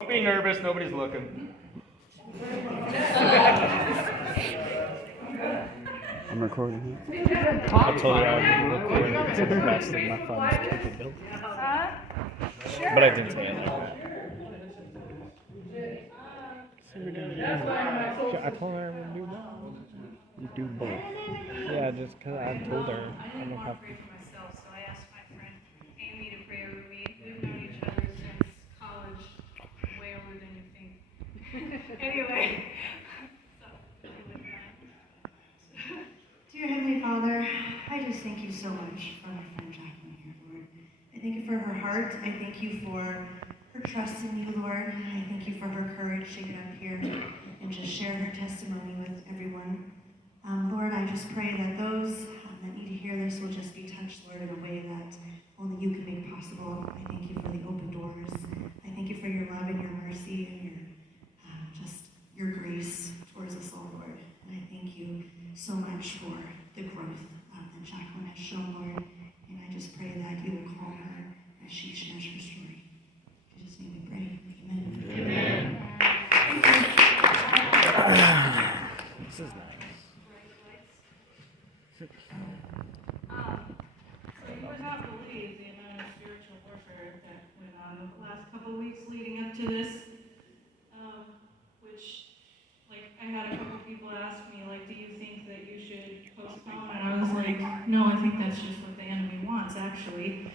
Don't be nervous, nobody's looking. I'm recording it. I told you I would record it to the best of my funds capability. But I didn't say it. I told her I would do both. You do both. Yeah, just because I told her. I didn't want to pray for myself, so I asked my friend Amy to pray over me. We've known each other since college, way older than you think. Anyway, Dear Heavenly Father, I just thank you so much for my friend Jacklyn here, Lord. I thank you for her heart. I thank you for her trust in you, Lord. I thank you for her courage to get up here and just share her testimony with everyone. Lord, I just pray that those that need to hear this will just be touched, Lord, in a way that only you can make possible. I thank you for the open doors. I thank you for your love and your mercy and your just your grace towards us all, Lord. And I thank you so much for the growth that Jacklyn has shown, Lord. And I just pray that you will call her as she shares her story. In Jesus' name we pray. Amen. Amen. This is nice. So you would not believe the amount of spiritual warfare that went on the last couple of weeks leading up to this, which, like, I had a couple people ask me, like, do you think that you should postpone? And I was like, no, I think that's just what the enemy wants, actually.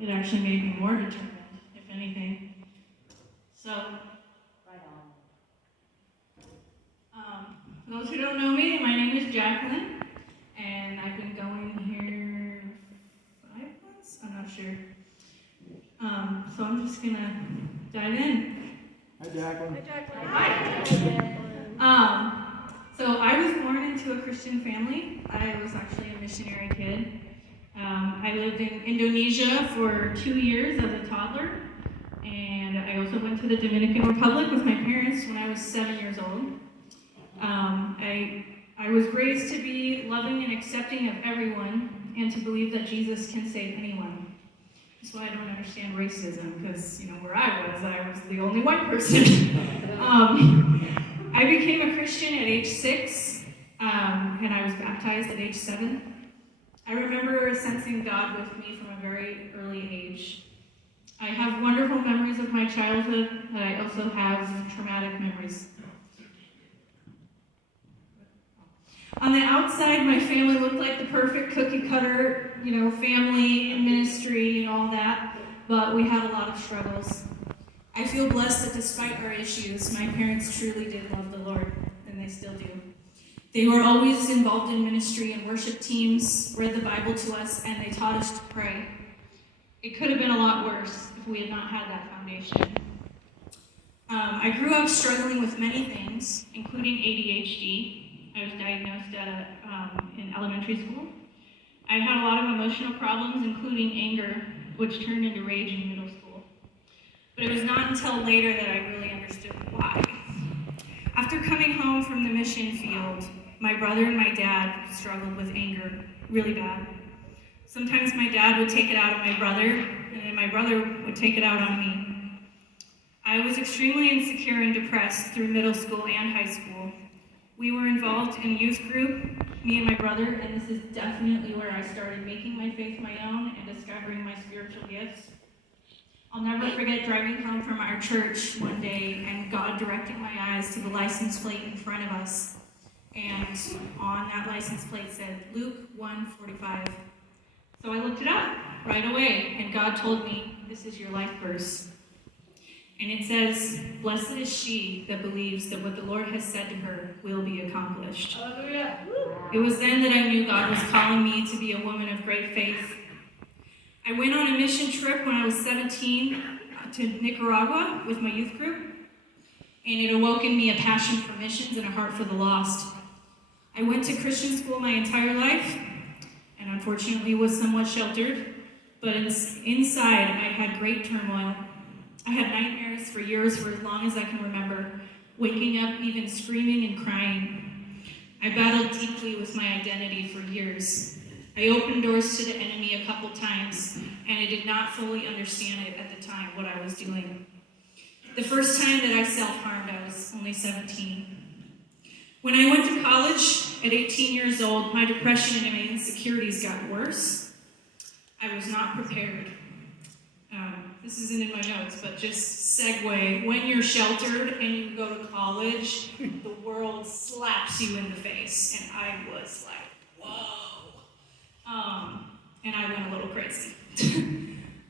It actually made me more determined, if anything. So, right on. For those who don't know me, my name is Jacklyn. And I've been going here 5 months? I'm not sure. So I'm just gonna dive in. Hi, Jacklyn. Hi. So I was born into a Christian family. I was actually a missionary kid. I lived in Indonesia for 2 years as a toddler. And I also went to the Dominican Republic with my parents when I was 7 years old. I was raised to be loving and accepting of everyone and to believe that Jesus can save anyone. That's why I don't understand racism, because, where I was the only white person. I became a Christian at age 6, and I was baptized at age 7. I remember sensing God with me from a very early age. I have wonderful memories of my childhood, but I also have traumatic memories. On the outside, my family looked like the perfect cookie-cutter, family and ministry and all that, but we had a lot of struggles. I feel blessed that despite our issues, my parents truly did love the Lord, and they still do. They were always involved in ministry and worship teams, read the Bible to us, and they taught us to pray. It could have been a lot worse if we had not had that foundation. I grew up struggling with many things, including ADHD. I was diagnosed in elementary school. I had a lot of emotional problems, including anger, which turned into rage in middle school. But it was not until later that I really understood why. After coming home from the mission field, my brother and my dad struggled with anger really bad. Sometimes my dad would take it out on my brother, and then my brother would take it out on me. I was extremely insecure and depressed through middle school and high school. We were involved in a youth group, me and my brother, and this is definitely where I started making my faith my own and discovering my spiritual gifts. I'll never forget driving home from our church one day and God directing my eyes to the license plate in front of us. And on that license plate said, Luke 1:45. So I looked it up right away, and God told me, this is your life verse. And it says, blessed is she that believes that what the Lord has said to her will be accomplished. Hallelujah. It was then that I knew God was calling me to be a woman of great faith. I went on a mission trip when I was 17 to Nicaragua with my youth group, and it awoke in me a passion for missions and a heart for the lost. I went to Christian school my entire life, and unfortunately was somewhat sheltered, but inside I had great turmoil. I had nightmares for years, for as long as I can remember, waking up even screaming and crying. I battled deeply with my identity for years. I opened doors to the enemy a couple times, and I did not fully understand it at the time, what I was doing. The first time that I self-harmed, I was only 17. When I went to college at 18 years old, my depression and my insecurities got worse. I was not prepared. This isn't in my notes, but just segue. When you're sheltered and you go to college, the world slaps you in the face. And I was like, whoa. And I went a little crazy.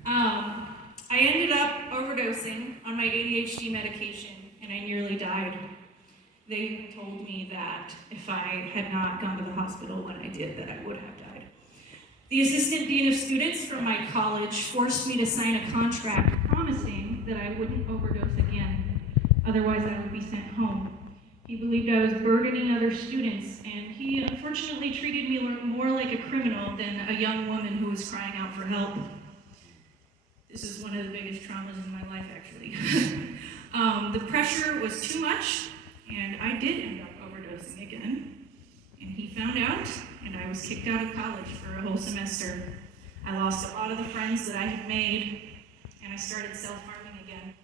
I ended up overdosing on my ADHD medication, and I nearly died. They even told me that if I had not gone to the hospital when I did, that I would have died. The assistant dean of students from my college forced me to sign a contract promising that I wouldn't overdose again, otherwise I would be sent home. He believed I was burdening other students, and he unfortunately treated me more like a criminal than a young woman who was crying out for help. This is one of the biggest traumas in my life, actually. The pressure was too much, and I did end up overdosing again. And he found out, and I was kicked out of college for a whole semester. I lost a lot of the friends that I had made, and I started self-harming again.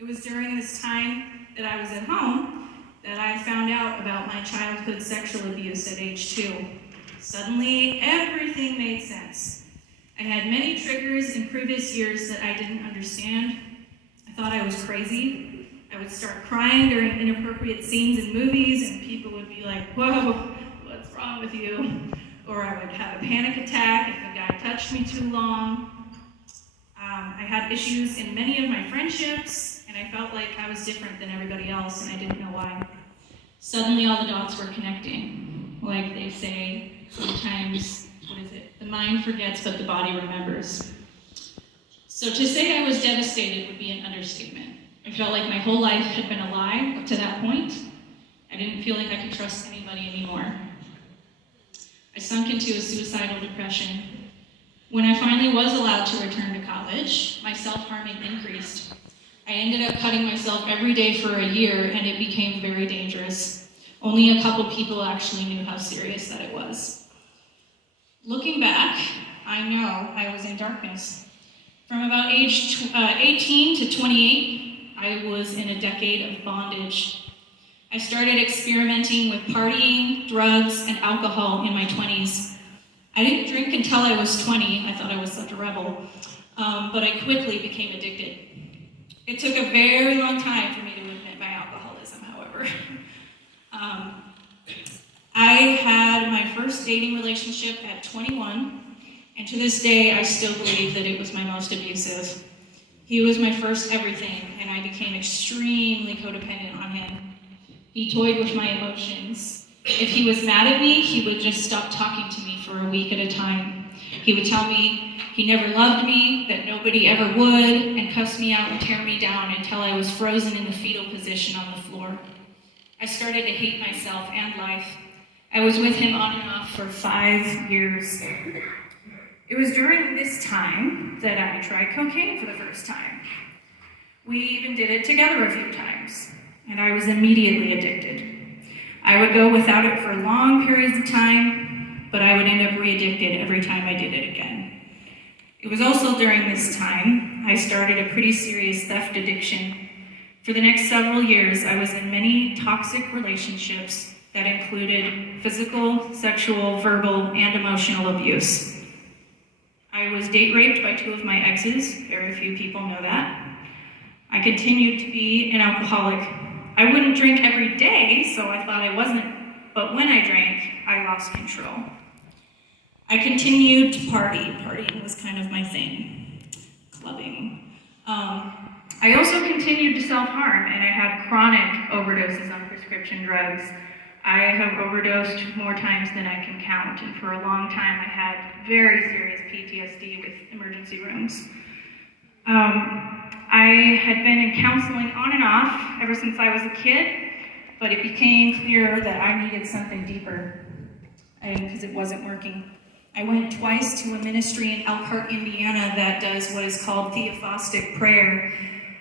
It was during this time that I was at home that I found out about my childhood sexual abuse at age 2. Suddenly, everything made sense. I had many triggers in previous years that I didn't understand. I thought I was crazy. I would start crying during inappropriate scenes in movies, and people would be like, whoa, what's wrong with you? Or I would have a panic attack if a guy touched me too long. I had issues in many of my friendships, and I felt like I was different than everybody else, and I didn't know why. Suddenly all the dots were connecting. Like they say, sometimes, the mind forgets, but the body remembers. So to say I was devastated would be an understatement. I felt like my whole life had been a lie up to that point. I didn't feel like I could trust anybody anymore. I sunk into a suicidal depression. When I finally was allowed to return to college, my self-harming increased. I ended up cutting myself every day for a year, and it became very dangerous. Only a couple people actually knew how serious that it was. Looking back, I know I was in darkness. From about age 18 to 28, I was in a decade of bondage. I started experimenting with partying, drugs, and alcohol in my 20s. I didn't drink until I was 20. I thought I was such a rebel, but I quickly became addicted. It took a very long time for me to admit my alcoholism, however. I had my first dating relationship at 21, and to this day, I still believe that it was my most abusive. He was my first everything, and I became extremely codependent on him. He toyed with my emotions. If he was mad at me, he would just stop talking to me for a week at a time. He would tell me he never loved me, that nobody ever would, and cuss me out and tear me down until I was frozen in the fetal position on the floor. I started to hate myself and life. I was with him on and off for 5 years. It was during this time that I tried cocaine for the first time. We even did it together a few times, and I was immediately addicted. I would go without it for long periods of time, but I would end up re-addicted every time I did it again. It was also during this time I started a pretty serious theft addiction. For the next several years, I was in many toxic relationships that included physical, sexual, verbal, and emotional abuse. I was date raped by 2 of my exes. Very few people know that. I continued to be an alcoholic. I wouldn't drink every day, so I thought I wasn't, but when I drank, I lost control. I continued to party. Partying was kind of my thing. Clubbing. I also continued to self-harm, and I had chronic overdoses on prescription drugs. I have overdosed more times than I can count, and for a long time I had very serious PTSD with emergency rooms. I had been in counseling on and off ever since I was a kid, but it became clear that I needed something deeper, because it wasn't working. I went twice to a ministry in Elkhart, Indiana that does what is called theophostic prayer.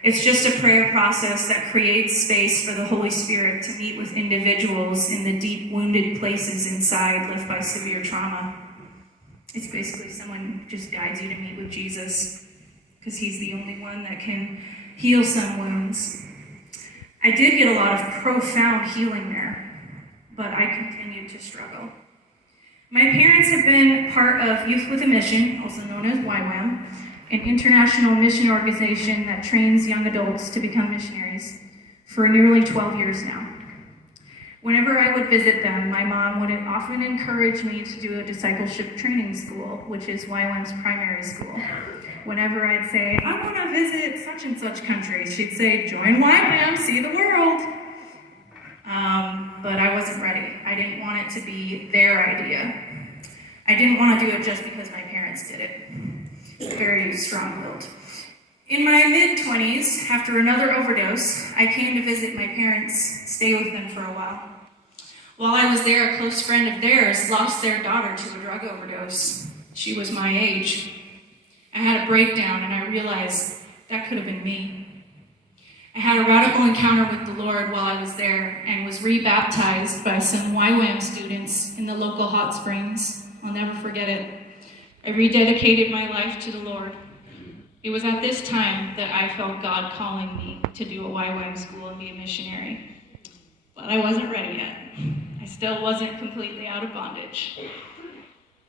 It's just a prayer process that creates space for the Holy Spirit to meet with individuals in the deep wounded places inside left by severe trauma. It's basically someone just guides you to meet with Jesus, because he's the only one that can heal some wounds. I did get a lot of profound healing there, but I continued to struggle. My parents have been part of Youth with a Mission, also known as YWAM, an international mission organization that trains young adults to become missionaries, for nearly 12 years now. Whenever I would visit them, my mom would often encourage me to do a discipleship training school, which is YWAM's primary school. Whenever I'd say, I want to visit such and such country, she'd say, join YWAM, see the world. But I wasn't ready. I didn't want it to be their idea. I didn't want to do it just because my parents did it. Very strong-willed. In my mid-20s, after another overdose, I came to visit my parents, stay with them for a while. While I was there, a close friend of theirs lost their daughter to a drug overdose. She was my age. I had a breakdown, and I realized that could have been me. I had a radical encounter with the Lord while I was there and was rebaptized by some YWAM students in the local hot springs. I'll never forget it. I rededicated my life to the Lord. It was at this time that I felt God calling me to do a YWAM school and be a missionary. But I wasn't ready yet. I still wasn't completely out of bondage.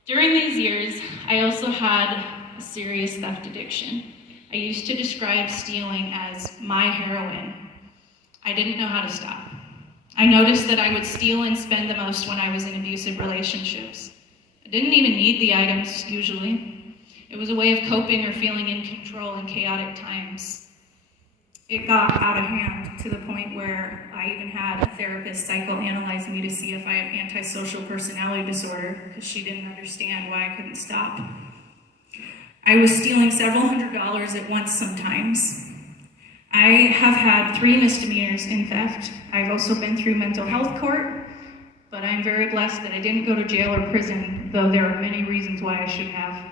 During these years, I also had a serious theft addiction. I used to describe stealing as my heroin. I didn't know how to stop. I noticed that I would steal and spend the most when I was in abusive relationships. I didn't even need the items, usually. It was a way of coping or feeling in control in chaotic times. It got out of hand to the point where I even had a therapist psychoanalyze me to see if I had antisocial personality disorder, because she didn't understand why I couldn't stop. I was stealing several $100s at once sometimes. I have had 3 misdemeanors in theft. I've also been through mental health court, but I'm very blessed that I didn't go to jail or prison, though there are many reasons why I should have.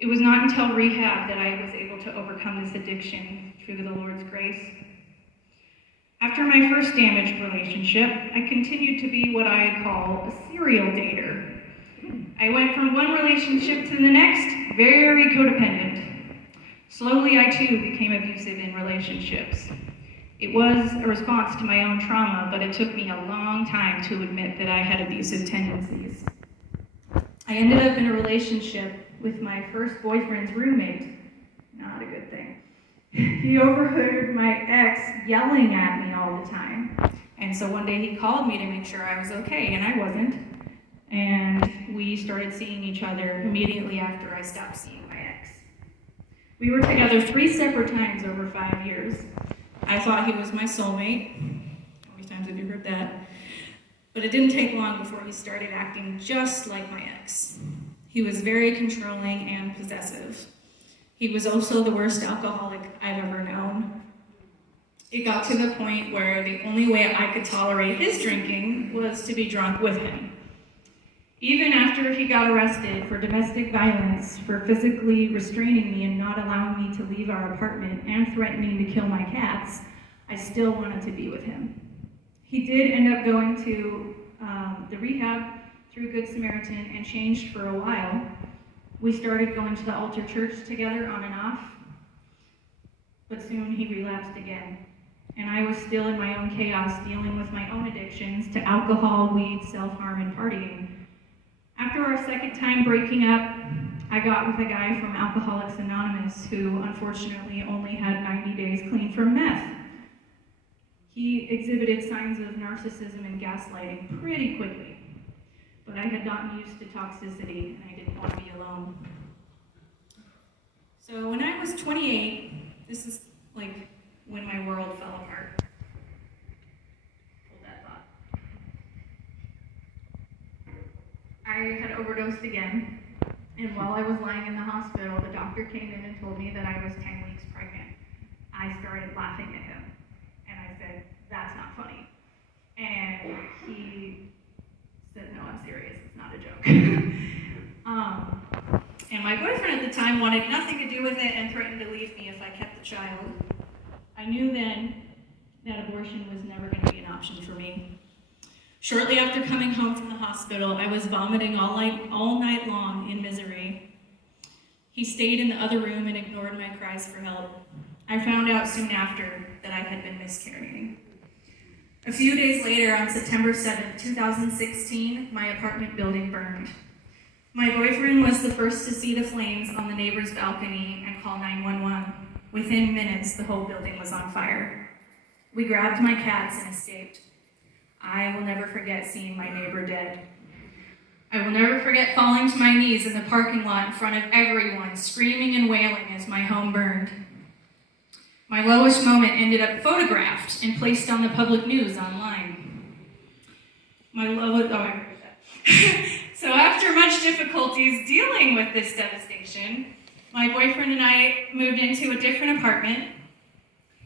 It was not until rehab that I was able to overcome this addiction through the Lord's grace. After my first damaged relationship, I continued to be what I call a serial dater. I went from one relationship to the next, very codependent. Slowly, I too became abusive in relationships. It was a response to my own trauma, but it took me a long time to admit that I had abusive tendencies. I ended up in a relationship with my first boyfriend's roommate. Not a good thing. He overheard my ex yelling at me all the time. And so one day he called me to make sure I was okay, and I wasn't. And we started seeing each other immediately after I stopped seeing my ex. We were together 3 separate times over 5 years. I thought he was my soulmate. How many times have you heard that? But it didn't take long before he started acting just like my ex. He was very controlling and possessive. He was also the worst alcoholic I've ever known. It got to the point where the only way I could tolerate his drinking was to be drunk with him. Even after he got arrested for domestic violence, for physically restraining me and not allowing me to leave our apartment and threatening to kill my cats, I still wanted to be with him. He did end up going to the rehab through Good Samaritan and changed for a while. We started going to the altar church together on and off, but soon he relapsed again. And I was still in my own chaos, dealing with my own addictions to alcohol, weed, self-harm, and partying. After our second time breaking up, I got with a guy from Alcoholics Anonymous who unfortunately only had 90 days clean from meth. He exhibited signs of narcissism and gaslighting pretty quickly, but I had gotten used to toxicity and I didn't want to be alone. So when I was 28, this is like when my world fell apart. Hold that thought. I had overdosed again, and while I was lying in the hospital, the doctor came in and told me that I was 10 weeks pregnant. I started laughing at him, and I said, "That's not funny." And he said, "No, I'm serious, it's not a joke." And my boyfriend at the time wanted nothing to do with it and threatened to leave me if I kept the child. I knew then that abortion was never going to be an option for me. Shortly after coming home from the hospital, I was vomiting all night long in misery. He stayed in the other room and ignored my cries for help. I found out soon after that I had been miscarrying. A few days later, on September 7th, 2016, my apartment building burned. My boyfriend was the first to see the flames on the neighbor's balcony and call 911. Within minutes, the whole building was on fire. We grabbed my cats and escaped. I will never forget seeing my neighbor dead. I will never forget falling to my knees in the parking lot in front of everyone, screaming and wailing as my home burned. My lowest moment ended up photographed and placed on the public news online. So after much difficulties dealing with this devastation, my boyfriend and I moved into a different apartment,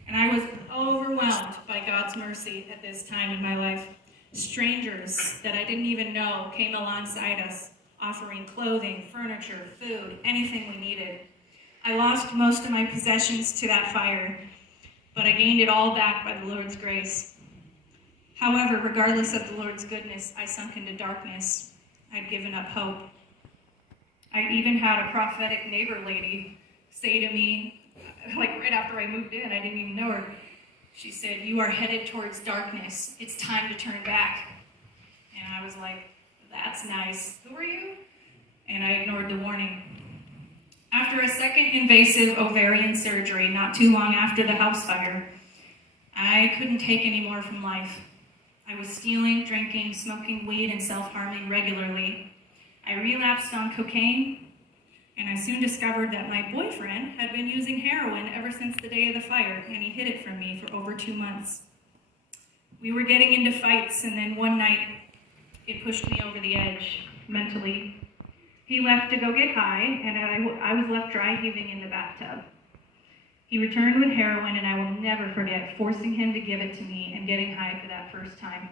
and I was overwhelmed by God's mercy at this time in my life. Strangers that I didn't even know came alongside us, offering clothing, furniture, food, anything we needed. I lost most of my possessions to that fire, but I gained it all back by the Lord's grace. However, regardless of the Lord's goodness, I sunk into darkness. I'd given up hope. I even had a prophetic neighbor lady say to me, like right after I moved in, I didn't even know her. She said, "You are headed towards darkness. It's time to turn back." And I was like, "That's nice. Who are you?" And I ignored the warning. After a second invasive ovarian surgery, not too long after the house fire, I couldn't take any more from life. I was stealing, drinking, smoking weed, and self-harming regularly. I relapsed on cocaine, and I soon discovered that my boyfriend had been using heroin ever since the day of the fire, and he hid it from me for over 2 months. We were getting into fights, and then one night, it pushed me over the edge, mentally. He left to go get high, and I was left dry heaving in the bathtub. He returned with heroin, and I will never forget forcing him to give it to me and getting high for that first time.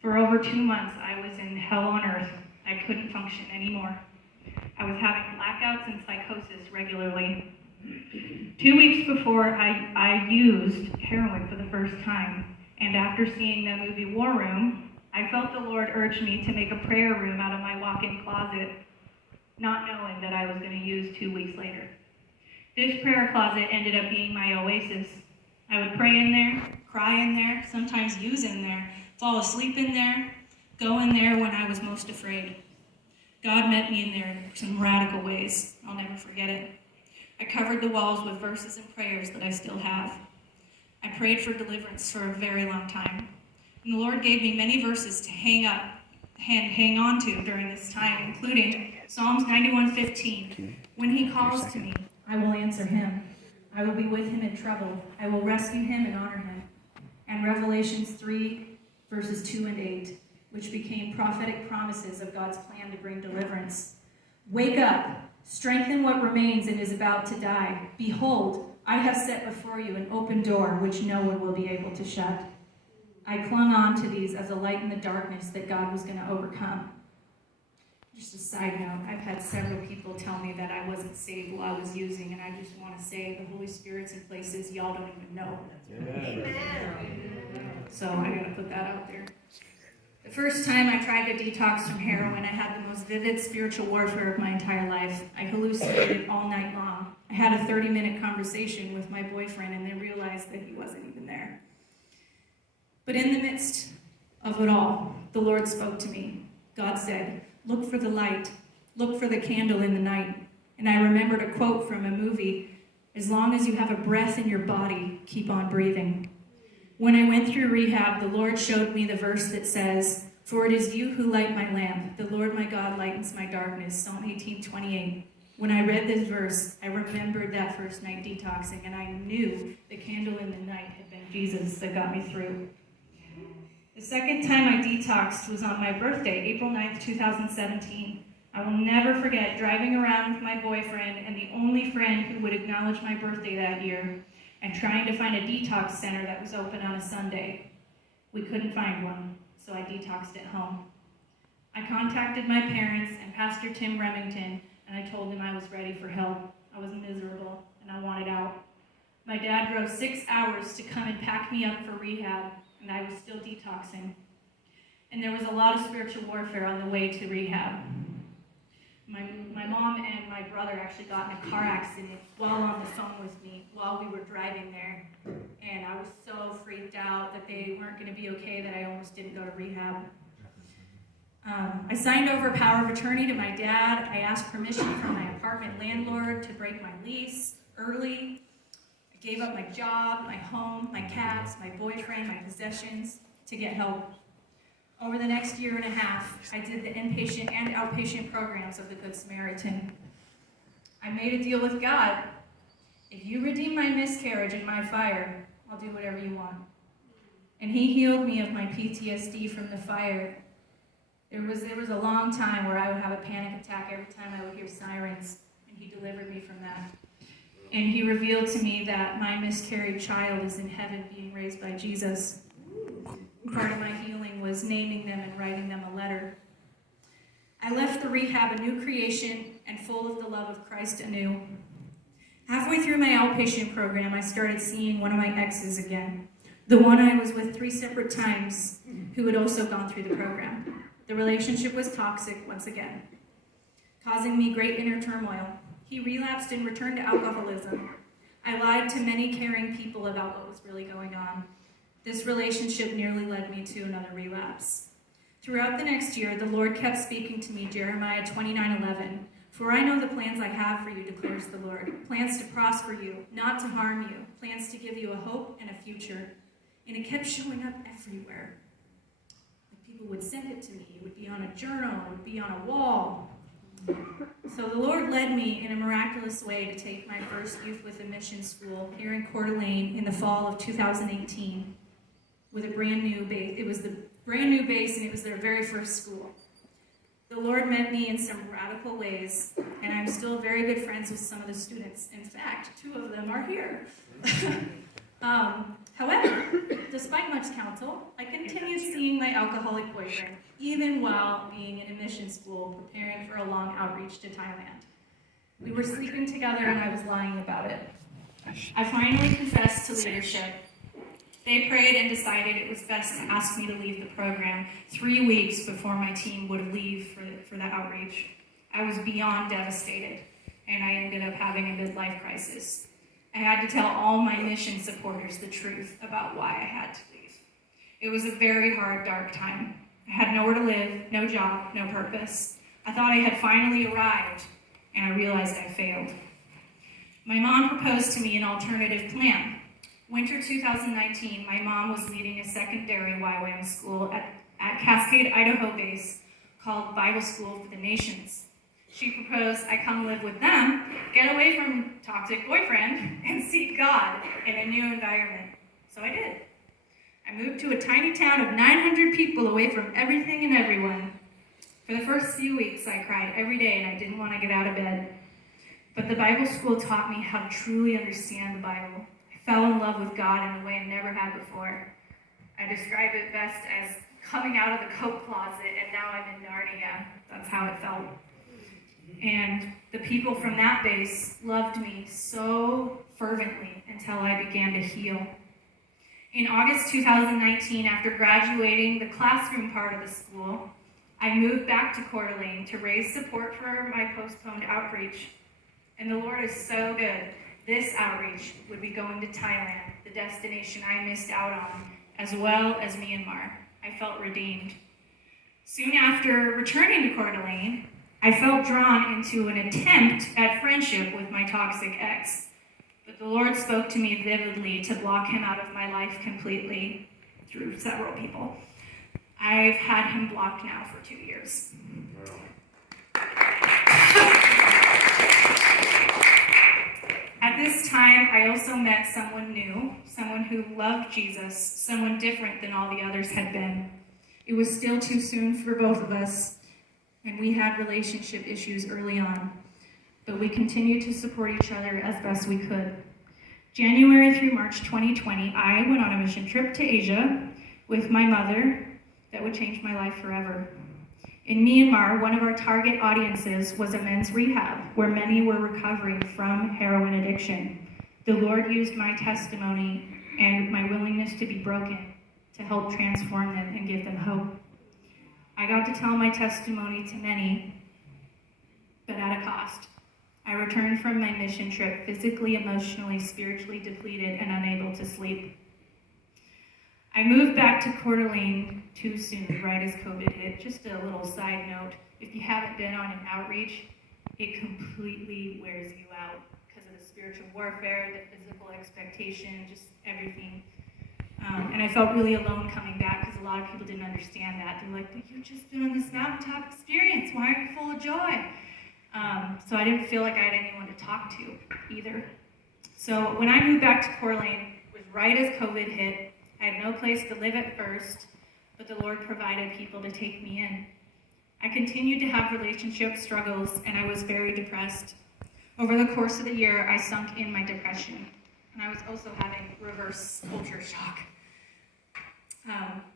For over 2 months, I was in hell on earth. I couldn't function anymore. I was having blackouts and psychosis regularly. 2 weeks before, I used heroin for the first time, and after seeing the movie War Room, I felt the Lord urge me to make a prayer room out of my walk-in closet, not knowing that I was going to use 2 weeks later. This prayer closet ended up being my oasis. I would pray in there, cry in there, sometimes use in there, fall asleep in there, go in there when I was most afraid. God met me in there in some radical ways. I'll never forget it. I covered the walls with verses and prayers that I still have. I prayed for deliverance for a very long time. And the Lord gave me many verses to hang on to during this time, including Psalms 91:15. When he calls to me, I will answer him. I will be with him in trouble. I will rescue him and honor him. And Revelations 3, verses 2 and 8, which became prophetic promises of God's plan to bring deliverance. Wake up, strengthen what remains and is about to die. Behold, I have set before you an open door which no one will be able to shut. I clung on to these as a light in the darkness that God was going to overcome. Just a side note, I've had several people tell me that I wasn't saved while I was using, and I just want to say the Holy Spirit's in places y'all don't even know. Amen. So I got to put that out there. The first time I tried to detox from heroin, I had the most vivid spiritual warfare of my entire life. I hallucinated all night long. I had a 30-minute conversation with my boyfriend and then realized that he wasn't even there. But in the midst of it all, the Lord spoke to me. God said, "Look for the light. Look for the candle in the night." And I remembered a quote from a movie, "As long as you have a breath in your body, keep on breathing." When I went through rehab, the Lord showed me the verse that says, "For it is you who light my lamp. The Lord my God lightens my darkness." Psalm 18:28. When I read this verse, I remembered that first night detoxing, and I knew the candle in the night had been Jesus that got me through. The second time I detoxed was on my birthday, April 9th, 2017. I will never forget driving around with my boyfriend and the only friend who would acknowledge my birthday that year, and trying to find a detox center that was open on a Sunday. We couldn't find one, so I detoxed at home. I contacted my parents and Pastor Tim Remington, and I told him I was ready for help. I was miserable, and I wanted out. My dad drove 6 hours to come and pack me up for rehab, and I was still detoxing. And there was a lot of spiritual warfare on the way to rehab. My mom and my brother actually got in a car accident while on the phone with me while we were driving there. And I was so freaked out that they weren't going to be okay that I almost didn't go to rehab. I signed over power of attorney to my dad. I asked permission from my apartment landlord to break my lease early. I gave up my job, my home, my cats, my boyfriend, my possessions to get help. Over the next year and a half, I did the inpatient and outpatient programs of the Good Samaritan. I made a deal with God. If you redeem my miscarriage and my fire, I'll do whatever you want. And he healed me of my PTSD from the fire. There was a long time where I would have a panic attack every time I would hear sirens, and he delivered me from that. And he revealed to me that my miscarried child is in heaven being raised by Jesus. Part of my healing was naming them and writing them a letter. I left the rehab a new creation and full of the love of Christ anew. Halfway through my outpatient program, I started seeing one of my exes again, the one I was with 3 separate times, who had also gone through the program. The relationship was toxic once again, causing me great inner turmoil. He relapsed and returned to alcoholism. I lied to many caring people about what was really going on. This relationship nearly led me to another relapse. Throughout the next year, the Lord kept speaking to me, Jeremiah 29:11. For I know the plans I have for you, declares the Lord. Plans to prosper you, not to harm you. Plans to give you a hope and a future. And it kept showing up everywhere. Like people would send it to me. It would be on a journal. It would be on a wall. So the Lord led me in a miraculous way to take my first Youth with a Mission school here in Coeur d'Alene in the fall of 2018. With a brand new base. It was the brand new base, and it was their very first school. The Lord met me in some radical ways, and I'm still very good friends with some of the students. In fact, 2 of them are here. However, despite much counsel, I continued seeing my alcoholic boyfriend, even while being in a mission school, preparing for a long outreach to Thailand. We were sleeping together, and I was lying about it. I finally confessed to leadership. They prayed and decided it was best to ask me to leave the program 3 weeks before my team would leave for the outreach. I was beyond devastated, and I ended up having a midlife crisis. I had to tell all my mission supporters the truth about why I had to leave. It was a very hard, dark time. I had nowhere to live, no job, no purpose. I thought I had finally arrived, and I realized I failed. My mom proposed to me an alternative plan. Winter 2019, my mom was leading a secondary YWAM school at Cascade, Idaho base called Bible School for the Nations. She proposed I come live with them, get away from toxic boyfriend, and seek God in a new environment. So I did. I moved to a tiny town of 900 people away from everything and everyone. For the first few weeks, I cried every day and I didn't want to get out of bed. But the Bible school taught me how to truly understand the Bible. I fell in love with God in a way I never had before. I describe it best as coming out of the coat closet and now I'm in Narnia. That's how it felt. And the people from that base loved me so fervently until I began to heal. In August 2019, after graduating the classroom part of the school, I moved back to Coeur d'Alene to raise support for my postponed outreach. And the Lord is so good. This outreach would be going to Thailand, the destination I missed out on, as well as Myanmar. I felt redeemed. Soon after returning to Coeur d'Alene, I felt drawn into an attempt at friendship with my toxic ex. But the Lord spoke to me vividly to block him out of my life completely through several people. I've had him blocked now for 2 years. At this time, I also met someone new, someone who loved Jesus, someone different than all the others had been. It was still too soon for both of us, and we had relationship issues early on, but we continued to support each other as best we could. January through March 2020, I went on a mission trip to Asia with my mother that would change my life forever. In Myanmar, one of our target audiences was a men's rehab, where many were recovering from heroin addiction. The Lord used my testimony and my willingness to be broken to help transform them and give them hope. I got to tell my testimony to many, but at a cost. I returned from my mission trip physically, emotionally, spiritually depleted, and unable to sleep. I moved back to Coeur d'Alene too soon, right as COVID hit. Just a little side note, if you haven't been on an outreach, it completely wears you out because of the spiritual warfare, the physical expectation, just everything. And I felt really alone coming back because a lot of people didn't understand that. They're like, but you've just been on this mountaintop experience. Why are you full of joy? So I didn't feel like I had anyone to talk to either. So when I moved back to Coeur d'Alene, it was right as COVID hit. I had no place to live at first, but the Lord provided people to take me in. I continued to have relationship struggles, and I was very depressed. Over the course of the year, I sunk in my depression, and I was also having reverse culture shock.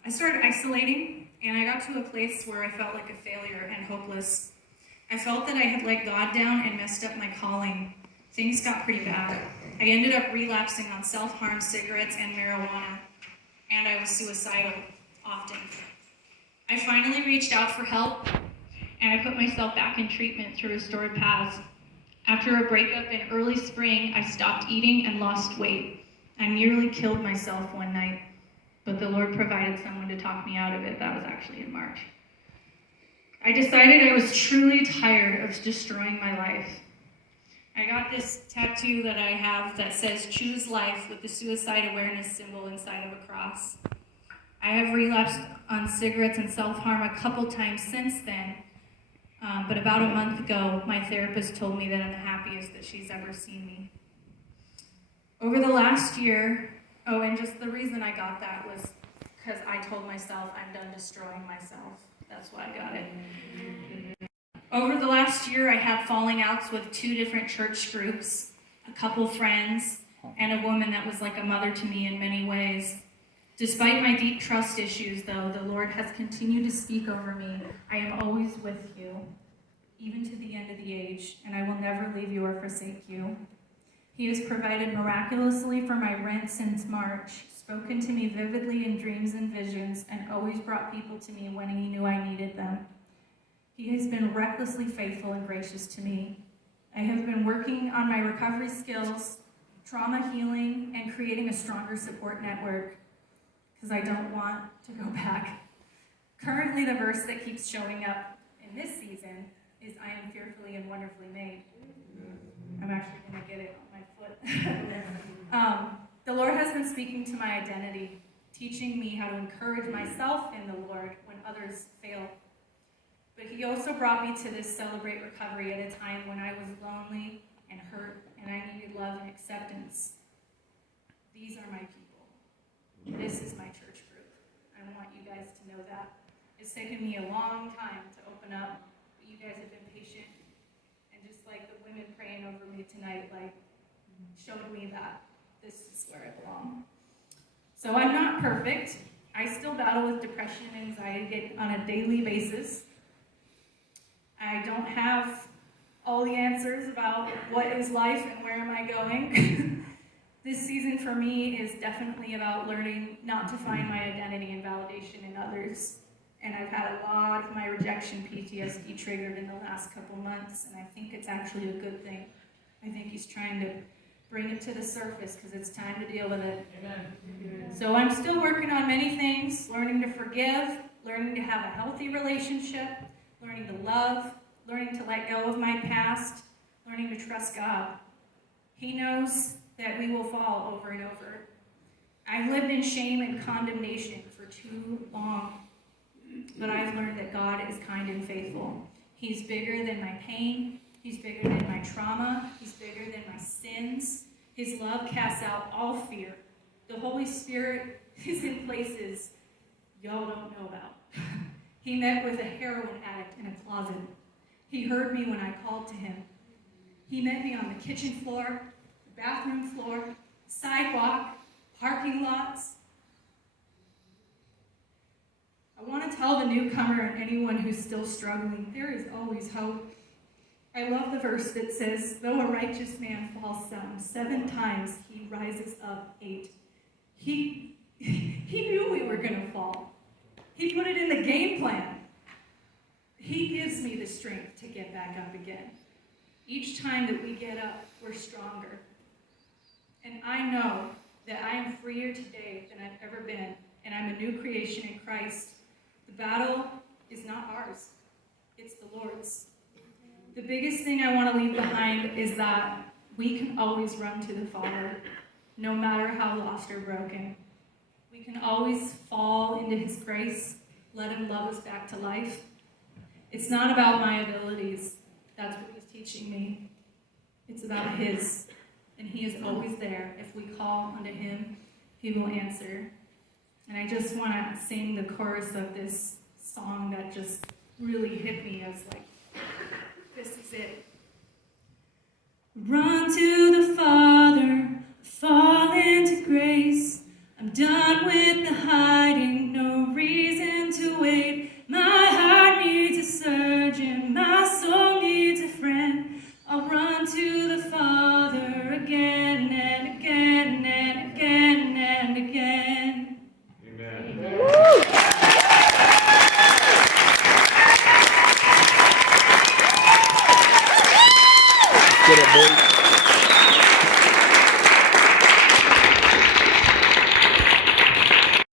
I started isolating, and I got to a place where I felt like a failure and hopeless. I felt that I had let God down and messed up my calling. Things got pretty bad. I ended up relapsing on self-harm, cigarettes, and marijuana, and I was suicidal often. I finally reached out for help, and I put myself back in treatment through Restored Paths. After a breakup in early spring, I stopped eating and lost weight. I nearly killed myself one night, but the Lord provided someone to talk me out of it. That was actually in March. I decided I was truly tired of destroying my life. I got this tattoo that I have that says, "Choose life," with the suicide awareness symbol inside of a cross. I have relapsed on cigarettes and self-harm a couple times since then, but about a month ago, my therapist told me that I'm the happiest that she's ever seen me. Over the last year, and just the reason I got that was because I told myself I'm done destroying myself. That's why I got it. Over the last year, I had falling outs with 2 different church groups, a couple friends, and a woman that was like a mother to me in many ways. Despite my deep trust issues, though, the Lord has continued to speak over me. I am always with you, even to the end of the age, and I will never leave you or forsake you. He has provided miraculously for my rent since March, spoken to me vividly in dreams and visions, and always brought people to me when he knew I needed them. He has been recklessly faithful and gracious to me. I have been working on my recovery skills, trauma healing, and creating a stronger support network, because I don't want to go back. Currently, the verse that keeps showing up in this season is, "I am fearfully and wonderfully made." I'm actually going to get it on my foot. The Lord has been speaking to my identity, teaching me how to encourage myself in the Lord when others fail. But he also brought me to this Celebrate Recovery at a time when I was lonely and hurt, and I needed love and acceptance. These are my people. This is my church group. I want you guys to know that. It's taken me a long time to open up, but you guys have been patient. And just like the women praying over me tonight, showed me that this is where I belong. So I'm not perfect. I still battle with depression and anxiety on a daily basis. I don't have all the answers about what is life and where am I going. This season for me is definitely about learning not to find my identity and validation in others. And I've had a lot of my rejection PTSD triggered in the last couple months, and I think it's actually a good thing. I think he's trying to bring it to the surface because it's time to deal with it. Amen. So I'm still working on many things, learning to forgive, learning to have a healthy relationship, learning to love, learning to let go of my past, learning to trust God. He knows that we will fall over and over. I've lived in shame and condemnation for too long, but I've learned that God is kind and faithful. He's bigger than my pain. He's bigger than my trauma. He's bigger than my sins. His love casts out all fear. The Holy Spirit is in places y'all don't know about. He met with a heroin addict in a closet. He heard me when I called to him. He met me on the kitchen floor, the bathroom floor, sidewalk, parking lots. I want to tell the newcomer and anyone who's still struggling, there is always hope. I love the verse that says, though a righteous man falls down 7 times, he rises up 8. He knew we were going to fall. He put it in the game plan. He gives me the strength to get back up again. Each time that we get up, we're stronger. And I know that I am freer today than I've ever been, and I'm a new creation in Christ. The battle is not ours, it's the Lord's. The biggest thing I want to leave behind is that we can always run to the Father, no matter how lost or broken. We can always fall into His grace, let Him love us back to life. It's not about my abilities. That's what He's teaching me. It's about His. And He is always there. If we call unto Him, He will answer. And I just want to sing the chorus of this song that just really hit me as like, this is it. Run to the Father, fall into grace. I'm done with the hiding, no reason to wait. My heart needs a surgeon, my soul needs a friend. I'll run to the Father again and again and again and again. Amen. Get it, boy.